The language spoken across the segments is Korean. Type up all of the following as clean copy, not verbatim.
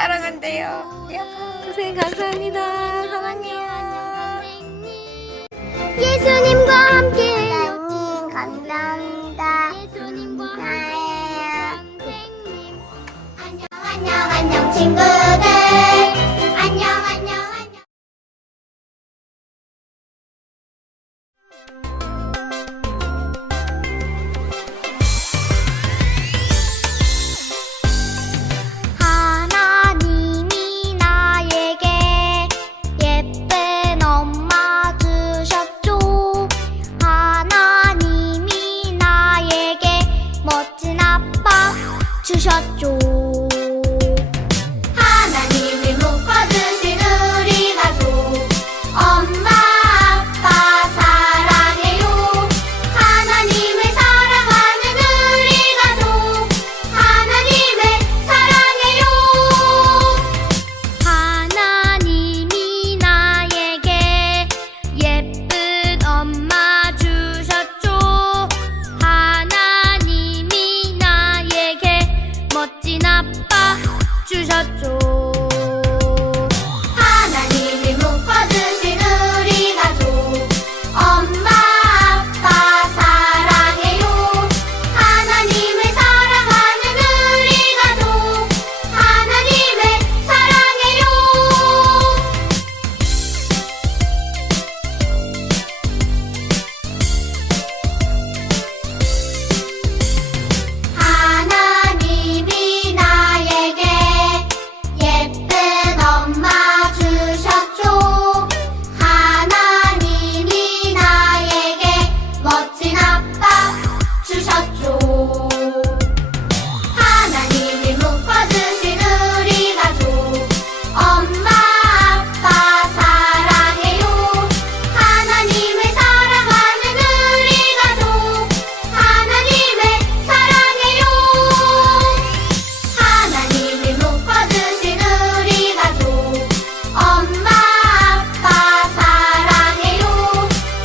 사랑한대요. 선생님 감사합니다. 사랑해요. 예수님과 함께해요. 감사합니다. 안녕 안녕 친구들. 안녕 안녕 안녕. 하나님이 나에게 예쁜 엄마 주셨죠. 하나님이 나에게 멋진 아빠 주셨죠. 하나님이 묶어주신 우리 가족 엄마 아빠 사랑해요. 하나님을 사랑하는 우리 가족 하나님을 사랑해요. 하나님이 나에게 예쁜 엄마 주셨죠. 하나님이 나에게 멋진 아빠 주셨죠. 하나님이 묶어주신 우리 가족 엄마 아빠 사랑해요. 하나님을 사랑하는 우리 가족 하나님을 사랑해요. 하나님이 나에게 예쁜 엄마 주셨죠. 하나님이 나에게 멋진 아빠 주셨죠. 하나님이 묶어주신 우리 가족 엄마 아빠 사랑해요. 하나님을 사랑하는 우리 가족 하나님을 사랑해요. 하나님이 묶어주신 우리 가족 엄마 아빠 사랑해요.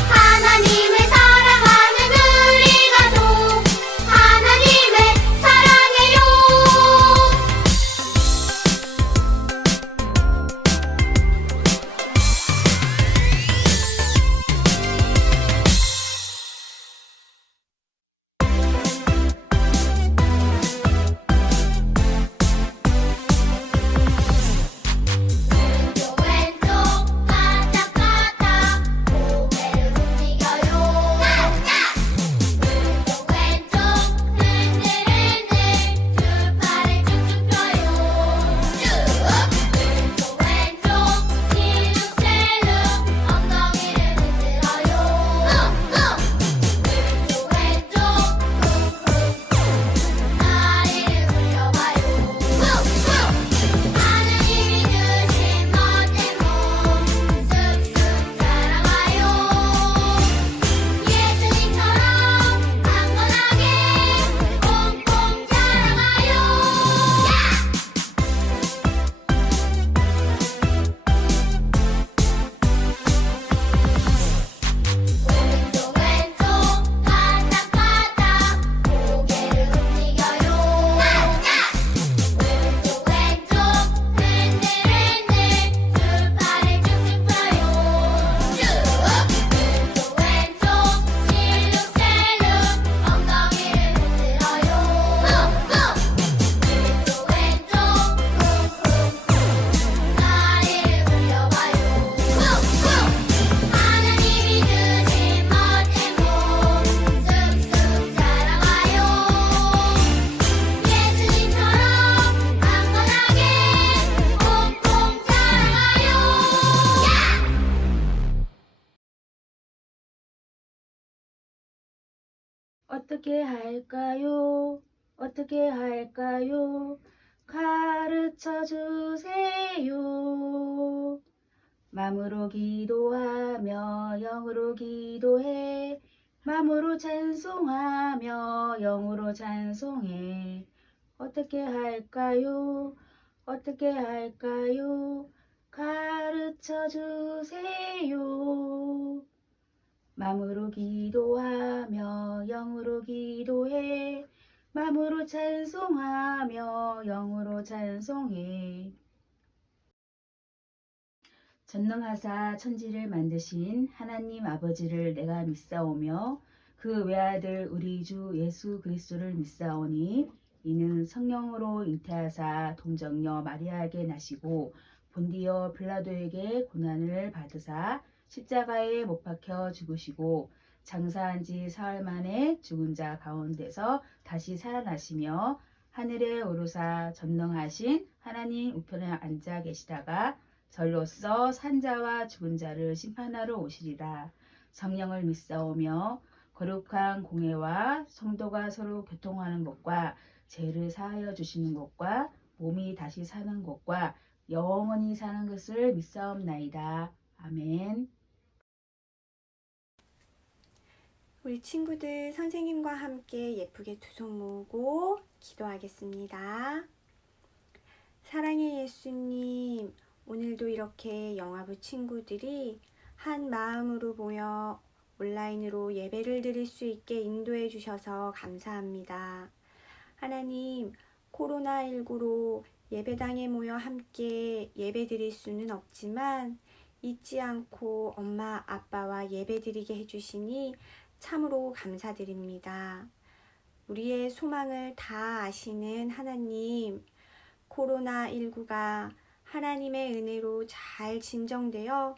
하나님을 사랑하는 우리 가족 하나님을 사랑해요. 왼쪽 바닥바닥 고개를 움직여요. 왼쪽 흔들흔들 두 팔을 쭉쭉 펴요. 왼쪽 실룩실룩 엉덩이를 흔들어요. 왼쪽 쿵쿵쿵 다리를 굴려봐요. 하나님이 주신 멋진 몸 쑥쑥 자라가요. 예수님처럼 강건하게 콩콩 자라가요. 오른쪽 왼쪽 바닥바닥 고개를 움직여요. 왼쪽 흔들흔들 두 팔을 쭉쭉 펴요. 왼쪽 실룩실룩 엉덩이를 흔들어요. 왼쪽 쿵쿵쿵 다리를 굴려봐요. 하나님이 주신 멋진 몸 쑥쑥 자라가요. 예수님처럼 강건하게 콩콩 자라가요. 어떻게 할까요? 어떻게 할까요? 가르쳐 주세요. 마음으로 기도하며 영으로 기도해. 마음으로 찬송하며 영으로 찬송해. 어떻게 할까요? 어떻게 할까요? 가르쳐 주세요. 마음으로 기도하며 영으로 기도해. 마음으로 찬송하며 영으로 찬송해. 전능하사 천지를 만드신 하나님 아버지를 내가 믿사오며 그 외아들 우리 주 예수 그리스도를 믿사오니 이는 성령으로 잉태하사 동정녀 마리아에게 나시고 본디오 빌라도에게 고난을 받으사 십자가에 못 박혀 죽으시고 장사한 지 사흘 만에 죽은 자 가운데서 다시 살아나시며 하늘에 오르사 전능하신 하나님 우편에 앉아 계시다가 절로서 산자와 죽은 자를 심판하러 오시리라. 성령을 믿사오며 거룩한 공회와 성도가 서로 교통하는 것과 죄를 사하여 주시는 것과 몸이 다시 사는 것과 영원히 사는 것을 믿사옵나이다. 아멘. 우리 친구들 선생님과 함께 예쁘게 두 손 모으고 기도하겠습니다. 사랑의 예수님, 오늘도 이렇게 영화부 친구들이 한 마음으로 모여 온라인으로 예배를 드릴 수 있게 인도해 주셔서 감사합니다. 하나님, 코로나19로 예배당에 모여 함께 예배 드릴 수는 없지만 잊지 않고 엄마, 아빠와 예배 드리게 해주시니 참으로 감사드립니다. 우리의 소망을 다 아시는 하나님, 코로나19가 하나님의 은혜로 잘 진정되어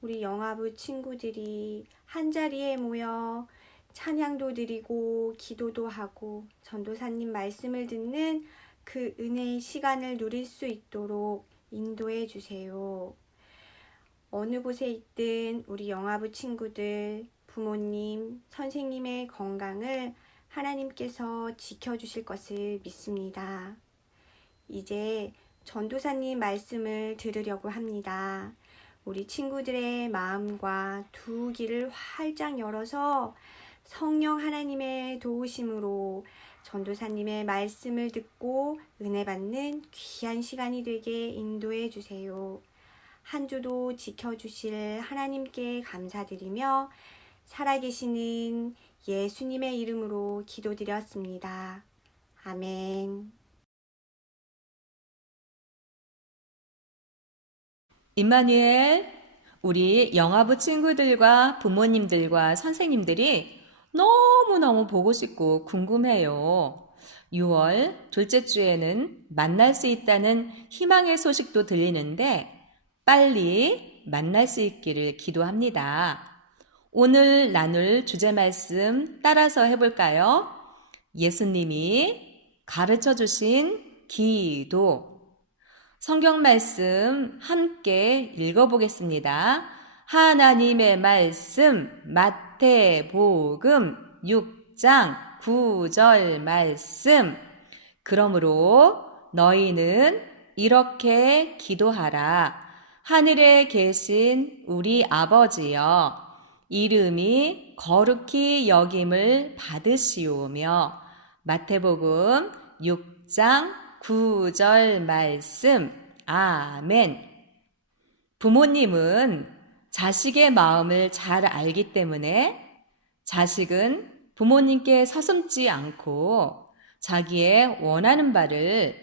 우리 영화부 친구들이 한자리에 모여 찬양도 드리고 기도도 하고 전도사님 말씀을 듣는 그 은혜의 시간을 누릴 수 있도록 인도해 주세요. 어느 곳에 있든 우리 영화부 친구들, 부모님, 선생님의 건강을 하나님께서 지켜주실 것을 믿습니다. 이제 전도사님 말씀을 들으려고 합니다. 우리 친구들의 마음과 두 귀를 활짝 열어서 성령 하나님의 도우심으로 전도사님의 말씀을 듣고 은혜 받는 귀한 시간이 되게 인도해 주세요. 한 주도 지켜주실 하나님께 감사드리며 살아계시는 예수님의 이름으로 기도드렸습니다. 아멘. 임마누엘, 우리 영화부 친구들과 부모님들과 선생님들이 너무너무 보고 싶고 궁금해요. 6월 둘째 주에는 만날 수 있다는 희망의 소식도 들리는데 빨리 만날 수 있기를 기도합니다. 오늘 나눌 주제 말씀 따라서 해볼까요? 예수님이 가르쳐 주신 기도. 성경 말씀 함께 읽어보겠습니다. 하나님의 말씀 마태복음 6장 9절 말씀. 그러므로 너희는 이렇게 기도하라. 하늘에 계신 우리 아버지여, 이름이 거룩히 여김을 받으시오며. 마태복음 6장 9절 말씀. 아멘. 부모님은 자식의 마음을 잘 알기 때문에 자식은 부모님께 서슴지 않고 자기의 원하는 바를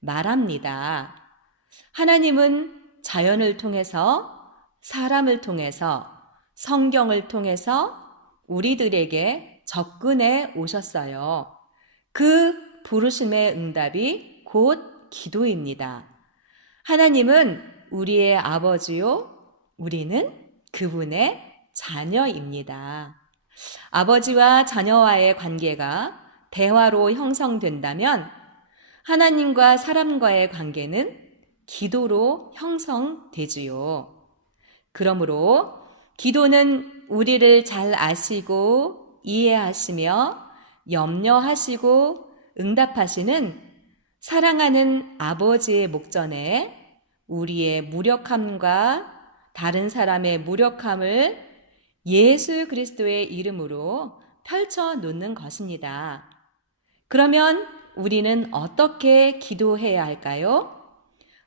말합니다. 하나님은 자연을 통해서, 사람을 통해서, 성경을 통해서 우리들에게 접근해 오셨어요. 그 부르심의 응답이 곧 기도입니다. 하나님은 우리의 아버지요, 우리는 그분의 자녀입니다. 아버지와 자녀와의 관계가 대화로 형성된다면 하나님과 사람과의 관계는 기도로 형성되지요. 그러므로 기도는 우리를 잘 아시고 이해하시며 염려하시고 응답하시는 사랑하는 아버지의 목전에 우리의 무력함과 다른 사람의 무력함을 예수 그리스도의 이름으로 펼쳐 놓는 것입니다. 그러면 우리는 어떻게 기도해야 할까요?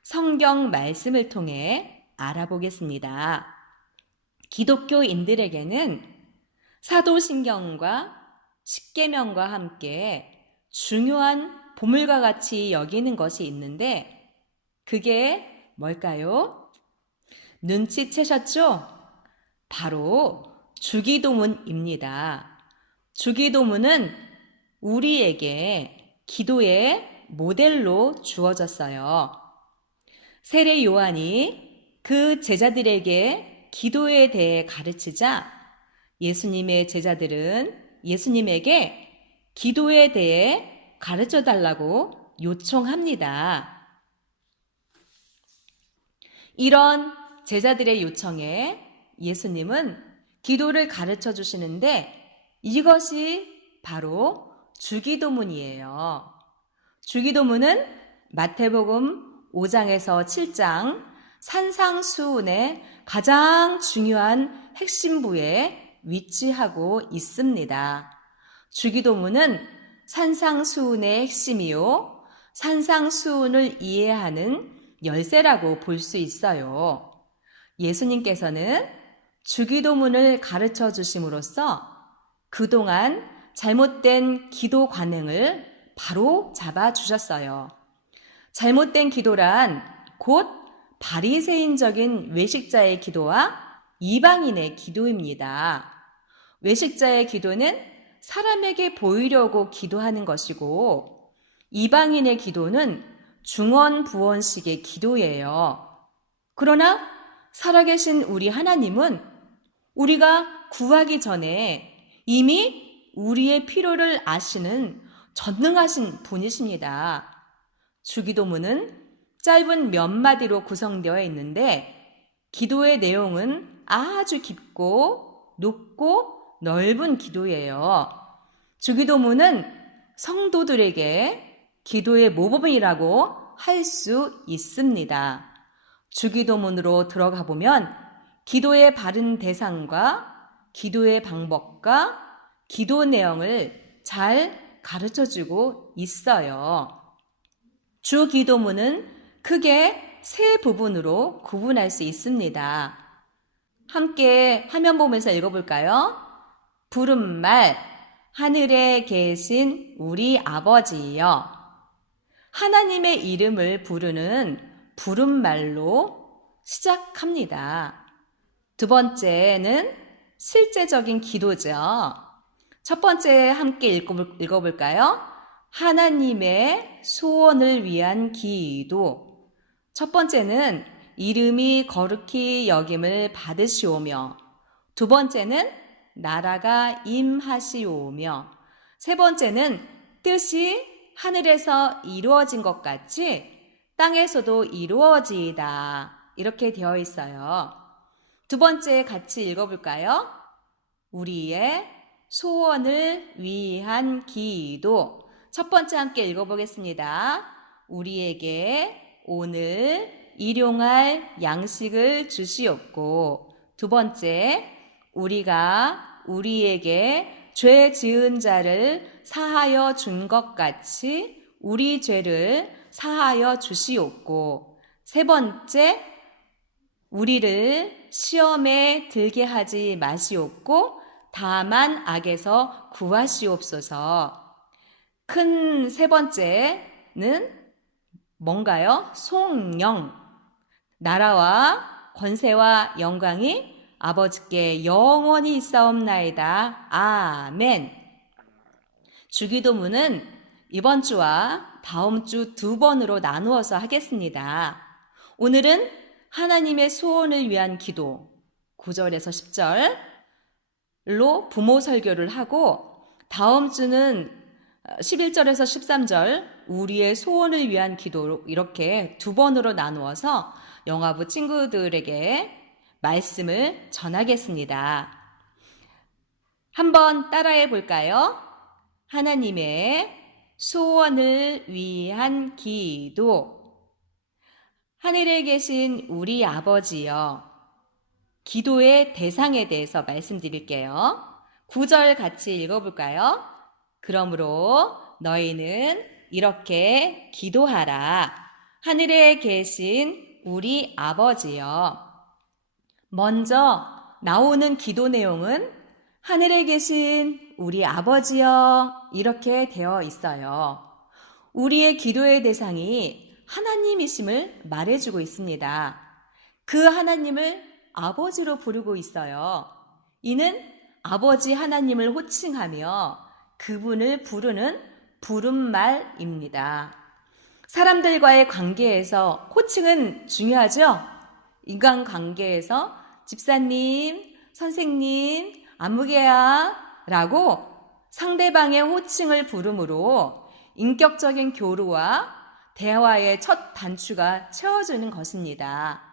성경 말씀을 통해 알아보겠습니다. 기독교인들에게는 사도신경과 십계명과 함께 중요한 보물과 같이 여기는 것이 있는데 그게 뭘까요? 눈치채셨죠? 바로 주기도문입니다. 주기도문은 우리에게 기도의 모델로 주어졌어요. 세례 요한이 그 제자들에게 기도에 대해 가르치자 예수님의 제자들은 예수님에게 기도에 대해 가르쳐 달라고 요청합니다. 이런 제자들의 요청에 예수님은 기도를 가르쳐 주시는데 이것이 바로 주기도문이에요. 주기도문은 마태복음 5장에서 7장 산상수훈의 가장 중요한 핵심부에 위치하고 있습니다. 주기도문은 산상수훈의 핵심이요, 산상수훈을 이해하는 열쇠라고 볼 수 있어요. 예수님께서는 주기도문을 가르쳐 주심으로써 그동안 잘못된 기도 관행을 바로 잡아 주셨어요. 잘못된 기도란 곧 바리새인적인 외식자의 기도와 이방인의 기도입니다. 외식자의 기도는 사람에게 보이려고 기도하는 것이고 이방인의 기도는 중언부언식의 기도예요. 그러나 살아계신 우리 하나님은 우리가 구하기 전에 이미 우리의 필요를 아시는 전능하신 분이십니다. 주기도문은 짧은 몇 마디로 구성되어 있는데 기도의 내용은 아주 깊고 높고 넓은 기도예요. 주기도문은 성도들에게 기도의 모범이라고 할 수 있습니다. 주기도문으로 들어가 보면 기도의 바른 대상과 기도의 방법과 기도 내용을 잘 가르쳐주고 있어요. 주기도문은 크게 세 부분으로 구분할 수 있습니다. 함께 화면 보면서 읽어볼까요? 부름말, 하늘에 계신 우리 아버지여. 하나님의 이름을 부르는 부름말로 시작합니다. 두 번째는 실제적인 기도죠. 첫 번째 함께 읽어볼까요? 하나님의 소원을 위한 기도. 첫 번째는 이름이 거룩히 여김을 받으시오며, 두 번째는 나라가 임하시오며, 세 번째는 뜻이 하늘에서 이루어진 것 같이 땅에서도 이루어지이다. 이렇게 되어 있어요. 두 번째 같이 읽어볼까요? 우리의 소원을 위한 기도. 첫 번째 함께 읽어보겠습니다. 우리에게 오늘 일용할 양식을 주시옵고, 두 번째, 우리가 우리에게 죄 지은 자를 사하여 준 것 같이 우리 죄를 사하여 주시옵고, 세 번째, 우리를 시험에 들게 하지 마시옵고 다만 악에서 구하시옵소서. 큰 세 번째는 뭔가요? 송영. 나라와 권세와 영광이 아버지께 영원히 있사옵나이다. 아멘. 주기도문은 이번 주와 다음 주 두 번으로 나누어서 하겠습니다. 오늘은 하나님의 소원을 위한 기도 9절에서 10절로 부모 설교를 하고, 다음 주는 11절에서 13절 우리의 소원을 위한 기도로 이렇게 두 번으로 나누어서 영화부 친구들에게 말씀을 전하겠습니다. 한번 따라해 볼까요? 하나님의 소원을 위한 기도. 하늘에 계신 우리 아버지여. 기도의 대상에 대해서 말씀드릴게요. 9절 같이 읽어볼까요? 그러므로 너희는 이렇게 기도하라. 하늘에 계신 우리 아버지여. 먼저 나오는 기도 내용은 하늘에 계신 우리 아버지여 이렇게 되어 있어요. 우리의 기도의 대상이 하나님이심을 말해주고 있습니다. 그 하나님을 아버지로 부르고 있어요. 이는 아버지 하나님을 호칭하며 그분을 부르는 부름말입니다. 사람들과의 관계에서 호칭은 중요하죠? 인간관계에서 집사님, 선생님, 안무개야 라고 상대방의 호칭을 부름으로 인격적인 교류와 대화의 첫 단추가 채워지는 것입니다.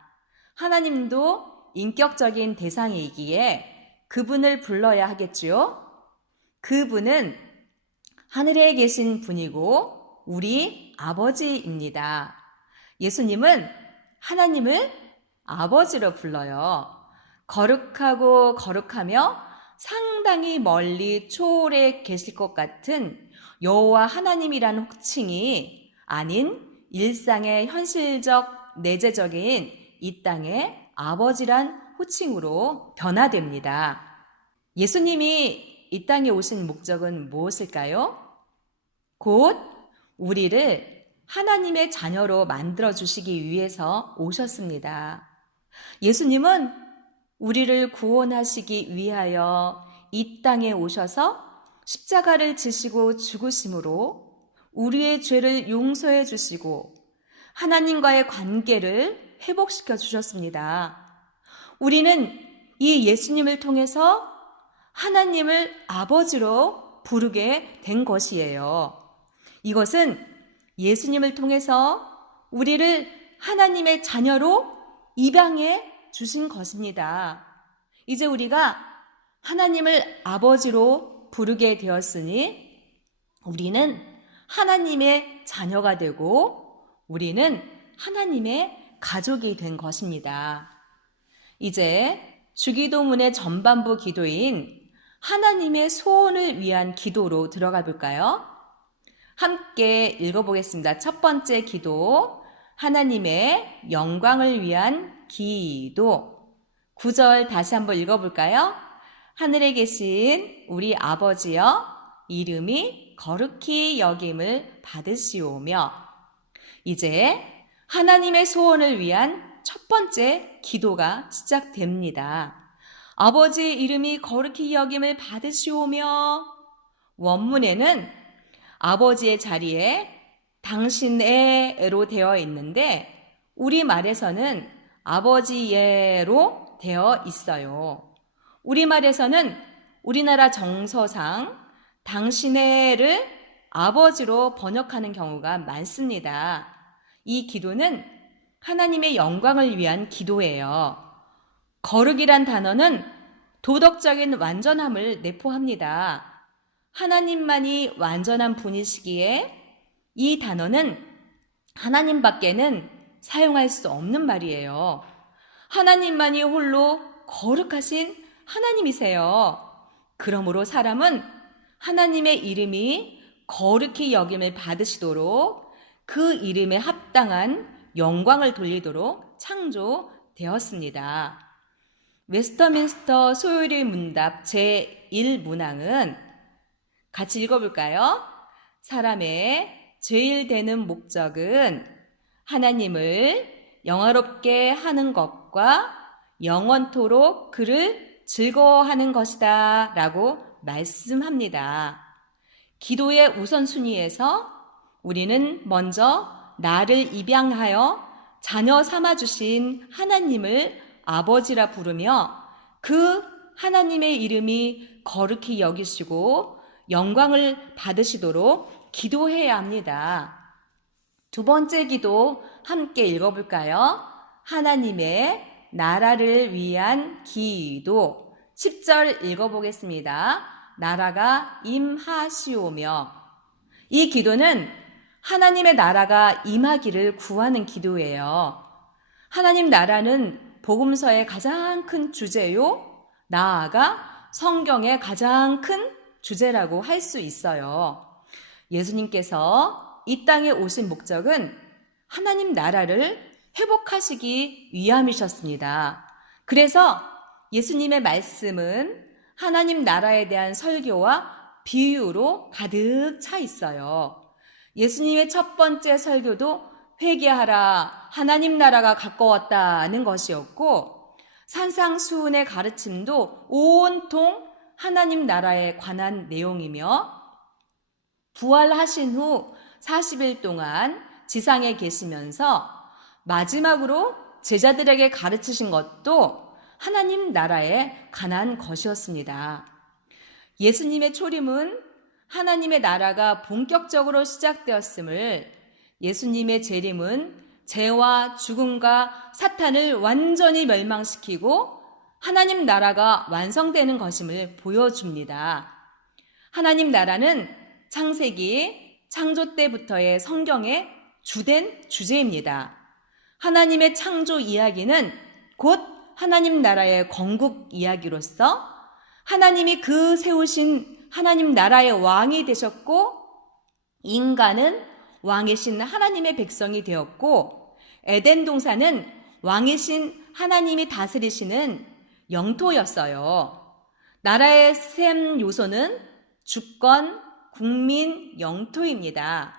하나님도 인격적인 대상이기에 그분을 불러야 하겠지요? 그분은 하늘에 계신 분이고 우리 아버지입니다. 예수님은 하나님을 아버지로 불러요. 거룩하고 거룩하며 상당히 멀리 초월해 계실 것 같은 여호와 하나님이라는 호칭이 아닌 일상의 현실적 내재적인 이 땅의 아버지란 호칭으로 변화됩니다. 예수님이 이 땅에 오신 목적은 무엇일까요? 곧 우리를 하나님의 자녀로 만들어주시기 위해서 오셨습니다. 예수님은 우리를 구원하시기 위하여 이 땅에 오셔서 십자가를 지시고 죽으심으로 우리의 죄를 용서해 주시고 하나님과의 관계를 회복시켜 주셨습니다. 우리는 이 예수님을 통해서 하나님을 아버지로 부르게 된 것이에요. 이것은 예수님을 통해서 우리를 하나님의 자녀로 입양해 주신 것입니다. 이제 우리가 하나님을 아버지로 부르게 되었으니 우리는 하나님의 자녀가 되고 우리는 하나님의 가족이 된 것입니다. 이제 주기도문의 전반부 기도인 하나님의 소원을 위한 기도로 들어가 볼까요? 함께 읽어보겠습니다. 첫 번째 기도, 하나님의 영광을 위한 기도. 9절 다시 한번 읽어볼까요? 하늘에 계신 우리 아버지여, 이름이 거룩히 여김을 받으시오며. 이제 하나님의 소원을 위한 첫 번째 기도가 시작됩니다. 아버지 이름이 거룩히 여김을 받으시오며. 원문에는 아버지의 자리에 당신의로 되어 있는데 우리말에서는 아버지의로 되어 있어요. 우리말에서는 우리나라 정서상 당신의를 아버지로 번역하는 경우가 많습니다. 이 기도는 하나님의 영광을 위한 기도예요. 거룩이란 단어는 도덕적인 완전함을 내포합니다. 하나님만이 완전한 분이시기에 이 단어는 하나님밖에는 사용할 수 없는 말이에요. 하나님만이 홀로 거룩하신 하나님이세요. 그러므로 사람은 하나님의 이름이 거룩히 여김을 받으시도록 그 이름에 합당한 영광을 돌리도록 창조되었습니다. 웨스터민스터 소요리 문답 제1문항은 같이 읽어볼까요? 사람의 제일 되는 목적은 하나님을 영화롭게 하는 것과 영원토록 그를 즐거워하는 것이다 라고 말씀합니다. 기도의 우선순위에서 우리는 먼저 나를 입양하여 자녀 삼아주신 하나님을 아버지라 부르며 그 하나님의 이름이 거룩히 여기시고 영광을 받으시도록 기도해야 합니다. 두 번째 기도 함께 읽어볼까요? 하나님의 나라를 위한 기도. 10절 읽어보겠습니다. 나라가 임하시오며. 이 기도는 하나님의 나라가 임하기를 구하는 기도예요. 하나님 나라는 복음서의 가장 큰 주제요. 나아가 성경의 가장 큰 주제라고 할 수 있어요. 예수님께서 이 땅에 오신 목적은 하나님 나라를 회복하시기 위함이셨습니다. 그래서 예수님의 말씀은 하나님 나라에 대한 설교와 비유로 가득 차 있어요. 예수님의 첫 번째 설교도 회개하라, 하나님 나라가 가까웠다는 것이었고, 산상수훈의 가르침도 온통 하나님 나라에 관한 내용이며, 부활하신 후 40일 동안 지상에 계시면서 마지막으로 제자들에게 가르치신 것도 하나님 나라에 관한 것이었습니다. 예수님의 초림은 하나님의 나라가 본격적으로 시작되었음을, 예수님의 재림은 죄와 죽음과 사탄을 완전히 멸망시키고 하나님 나라가 완성되는 것임을 보여줍니다. 하나님 나라는 창세기, 창조 때부터의 성경의 주된 주제입니다. 하나님의 창조 이야기는 곧 하나님 나라의 건국 이야기로서 하나님이 그 세우신 하나님 나라의 왕이 되셨고, 인간은 왕이신 하나님의 백성이 되었고, 에덴 동산은 왕이신 하나님이 다스리시는 영토였어요. 나라의 셈 요소는 주권, 국민, 영토입니다.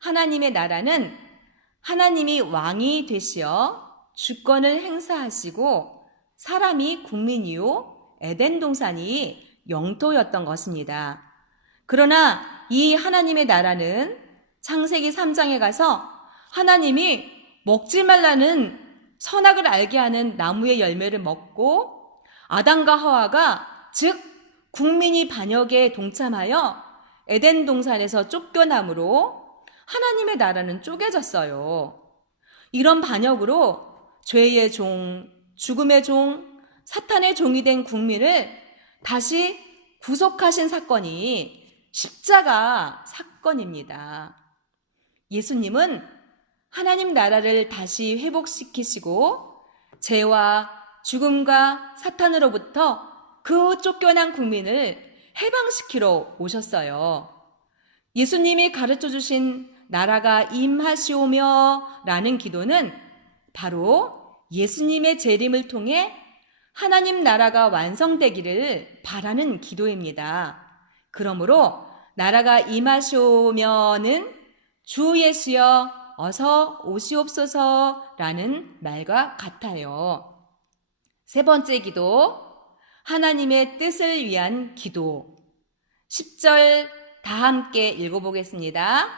하나님의 나라는 하나님이 왕이 되시어 주권을 행사하시고 사람이 국민이요 에덴 동산이 영토였던 것입니다. 그러나 이 하나님의 나라는 창세기 3장에 가서 하나님이 먹지 말라는 선악을 알게 하는 나무의 열매를 먹고 아담과 하와가, 즉 국민이 반역에 동참하여 에덴 동산에서 쫓겨남으로 하나님의 나라는 쪼개졌어요. 이런 반역으로 죄의 종, 죽음의 종, 사탄의 종이 된 국민을 다시 구속하신 사건이 십자가 사건입니다. 예수님은 하나님 나라를 다시 회복시키시고 죄와 죽음과 사탄으로부터 그 쫓겨난 국민을 해방시키러 오셨어요. 예수님이 가르쳐 주신 나라가 임하시오며 라는 기도는 바로 예수님의 재림을 통해 하나님 나라가 완성되기를 바라는 기도입니다. 그러므로 나라가 임하시오며는 주 예수여 어서 오시옵소서라는 말과 같아요. 세 번째 기도, 하나님의 뜻을 위한 기도. 10절 다 함께 읽어보겠습니다.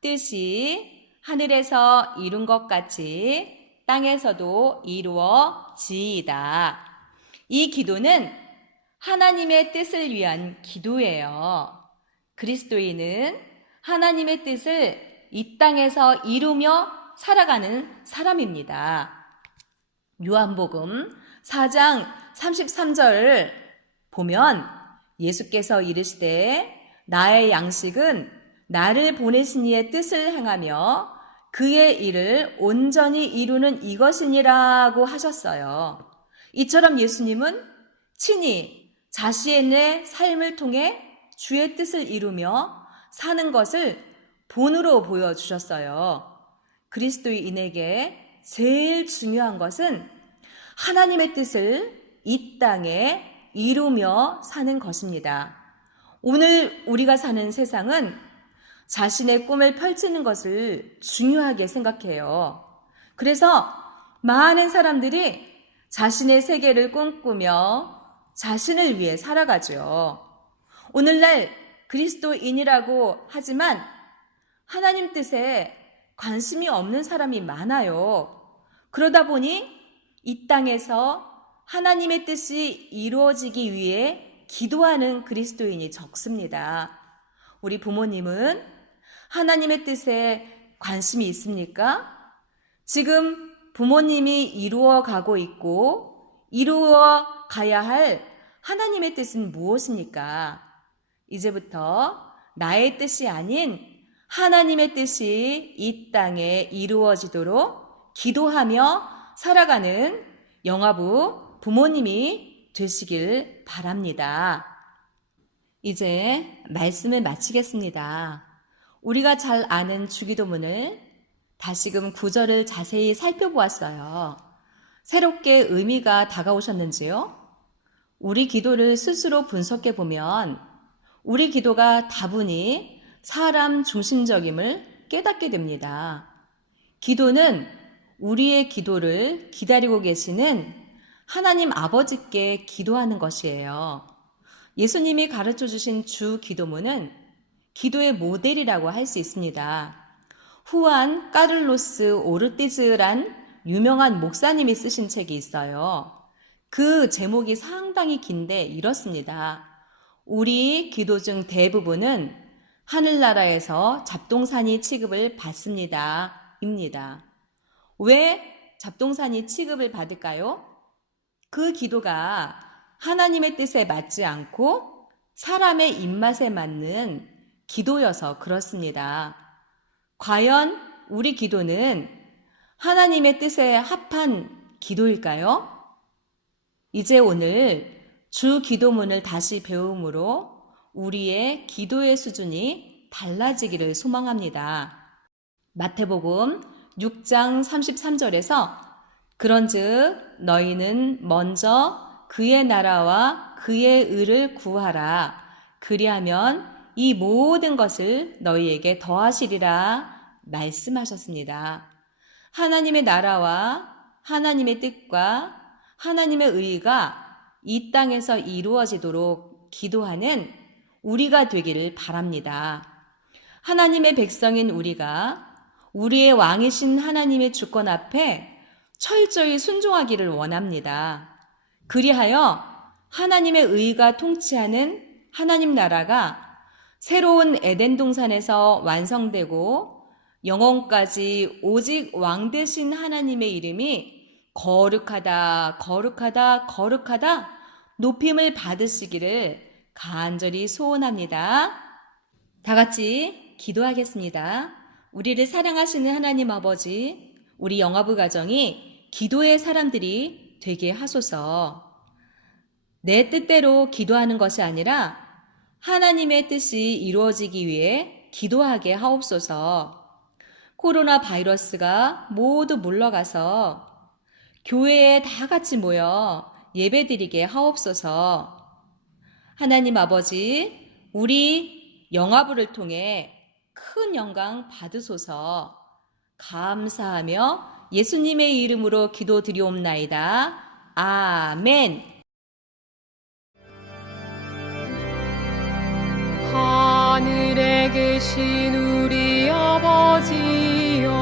뜻이 하늘에서 이룬 것 같이 땅에서도 이루어지이다. 이 기도는 하나님의 뜻을 위한 기도예요. 그리스도인은 하나님의 뜻을 이 땅에서 이루며 살아가는 사람입니다. 요한복음 4장 33절을 보면 예수께서 이르시되 나의 양식은 나를 보내신 이의 뜻을 행하며 그의 일을 온전히 이루는 이것이니라고 하셨어요. 이처럼 예수님은 친히 자신의 삶을 통해 주의 뜻을 이루며 사는 것을 본으로 보여주셨어요. 그리스도인에게 제일 중요한 것은 하나님의 뜻을 이 땅에 이루며 사는 것입니다. 오늘 우리가 사는 세상은 자신의 꿈을 펼치는 것을 중요하게 생각해요. 그래서 많은 사람들이 자신의 세계를 꿈꾸며 자신을 위해 살아가죠. 오늘날 그리스도인이라고 하지만 하나님 뜻에 관심이 없는 사람이 많아요. 그러다 보니 이 땅에서 하나님의 뜻이 이루어지기 위해 기도하는 그리스도인이 적습니다. 우리 부모님은 하나님의 뜻에 관심이 있습니까? 지금 부모님이 이루어가고 있고 이루어 가야 할 하나님의 뜻은 무엇입니까? 이제부터 나의 뜻이 아닌 하나님의 뜻이 이 땅에 이루어지도록 기도하며 살아가는 영아부 부모님이 되시길 바랍니다. 이제 말씀을 마치겠습니다. 우리가 잘 아는 주기도문을 다시금 구절을 자세히 살펴보았어요. 새롭게 의미가 다가오셨는지요? 우리 기도를 스스로 분석해 보면 우리 기도가 다분히 사람 중심적임을 깨닫게 됩니다. 기도는 우리의 기도를 기다리고 계시는 하나님 아버지께 기도하는 것이에요. 예수님이 가르쳐 주신 주 기도문은 기도의 모델이라고 할 수 있습니다. 후안 까를로스 오르티즈란 유명한 목사님이 쓰신 책이 있어요. 그 제목이 상당히 긴데 이렇습니다. 우리 기도 중 대부분은 하늘나라에서 잡동사니 취급을 받습니다. 입니다. 왜 잡동사니 취급을 받을까요? 그 기도가 하나님의 뜻에 맞지 않고 사람의 입맛에 맞는 기도여서 그렇습니다. 과연 우리 기도는 하나님의 뜻에 합한 기도일까요? 이제 오늘 주 기도문을 다시 배움으로 우리의 기도의 수준이 달라지기를 소망합니다. 마태복음 6장 33절에서 그런즉 너희는 먼저 그의 나라와 그의 의를 구하라. 그리하면 이 모든 것을 너희에게 더하시리라 말씀하셨습니다. 하나님의 나라와 하나님의 뜻과 하나님의 의가 이 땅에서 이루어지도록 기도하는 우리가 되기를 바랍니다. 하나님의 백성인 우리가 우리의 왕이신 하나님의 주권 앞에 철저히 순종하기를 원합니다. 그리하여 하나님의 의가 통치하는 하나님 나라가 새로운 에덴 동산에서 완성되고 영원까지 오직 왕 되신 하나님의 이름이 거룩하다, 거룩하다, 거룩하다 높임을 받으시기를 간절히 소원합니다. 다 같이 기도하겠습니다. 우리를 사랑하시는 하나님 아버지, 우리 영화부 가정이 기도의 사람들이 되게 하소서. 내 뜻대로 기도하는 것이 아니라 하나님의 뜻이 이루어지기 위해 기도하게 하옵소서. 코로나 바이러스가 모두 물러가서 교회에 다 같이 모여 예배드리게 하옵소서. 하나님 아버지, 우리 영화부를 통해 큰 영광 받으소서. 감사하며 예수님의 이름으로 기도드리옵나이다. 아멘. 하늘에 계신 우리 아버지여,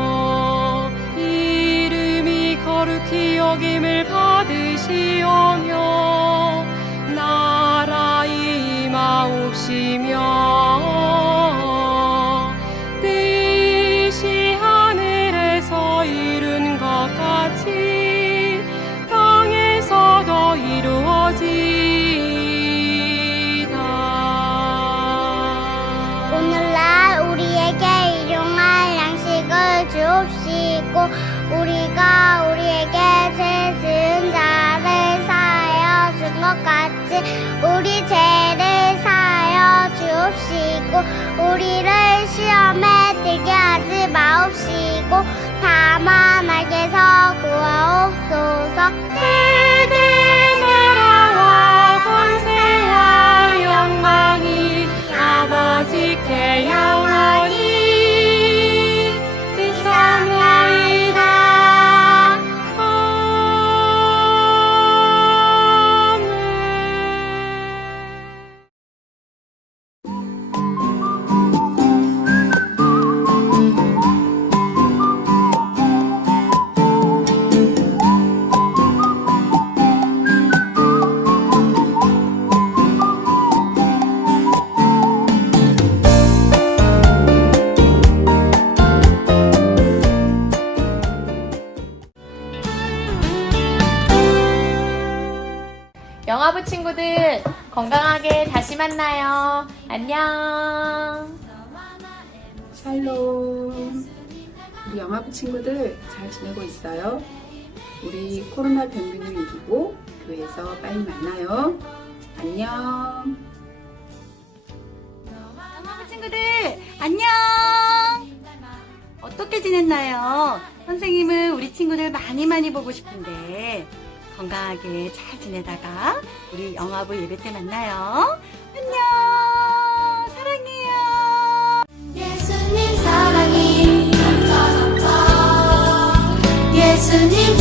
이름이 거룩히 여김을 받으시오며 나라의 임하옵시며 뜻이 하늘에서 이룬 것 같이 땅에서도 이루어지이다. 오늘날 우리에게 일용할 양식을 주옵시고 우리가 우리에게 죄 지은 자를 사하여 준 것 같이 우리 죄를 사하여 주옵시고 우리를 시험에 들게 하지 마옵시고 다만 악에서 구하옵소서. 대대 나라와 권세와 영광이 아버지께 영원히 있사옵나이다. 아멘. 영화부 친구들 건강하게 다시 만나요. 안녕. 샬롬. 우리 영화부 친구들 잘 지내고 있어요? 우리 코로나 병균을 이기고 교회에서 빨리 만나요. 안녕. 영화부 친구들 안녕. 어떻게 지냈나요? 선생님은 우리 친구들 많이 보고 싶은데 건강하게 잘 지내다가 우리 영화부 예배 때 만나요. 안녕. 사랑해요. 예수님 사랑이 넘쳐 넘쳐 예수님